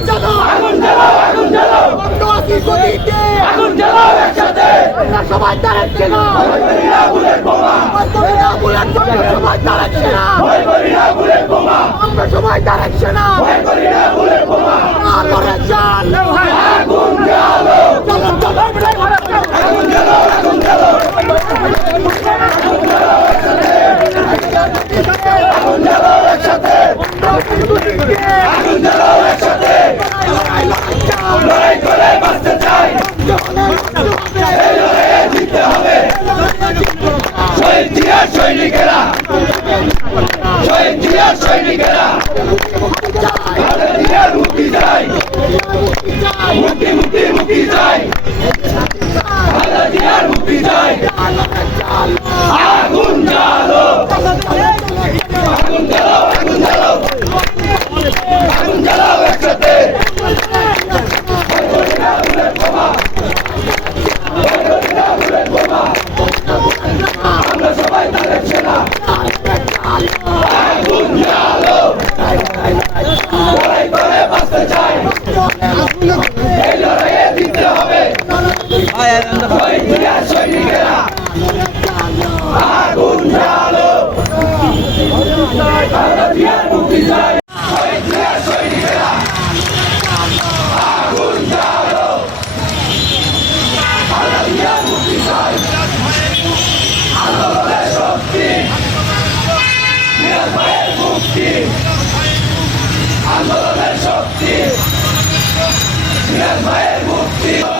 চলো আগুন জ্বালাও আগুন জ্বালাও বন্ধুবাসী গতিতে আগুন জ্বালাও একসাথে আমরা সবাই দাঁড়াচ্ছি না ভয় সবাই দাঁড়াচ্ছি না ভয় করি না বুলেট বোমা আমরা সবাই দাঁড়াচ্ছি না ভয় করি না বুলেট বোমা চলো রে চলো আগুন জ্বালো চলো চলো আগুন জ্বালাও আগুন জ্বালাও আগুন জ্বালাও একসাথে আগুন জ্বালাও একসাথে লড়াই করে বাঁচতে চাই এই লড়াইয়ে জিততে হবে শহীদ জিয়ার সৈনিকেরা, শহীদ জিয়ার সৈনিকেরা, তাদের জিয়ার মুক্তি চাই, মুক্তি মুক্তি মুক্তি চাই, তাদের জিয়ার মুক্তি চাই আগুন জ্বালো আগুন জ্বালাও আগুন জ্বালাও আগুন জ্বালাও একসাথে আমরা সবাই তাদের সেনা আগুন জ্বালো লড়াই করে বাঁচতে চাই এই লড়াইয়ে জিততে হবে শহীদ জিয়ার সৈনিকেরা আগুন জ্বালো তাদের জিয়ার মুক্তি চাই শহীদ জিয়ার সৈনিকেরা আগুন জ্বালো তাদের জিয়ার মুক্তি চাই আন্দোলনের শক্তি ভাইয়ের মুক্তি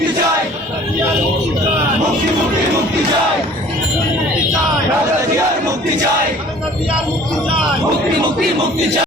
মুক্তি চাই। মুক্তি মুক্তি মুক্তি চাই। রাজা জিয়ার মুক্তি চাই। মুক্তি মুক্তি মুক্তি চাই।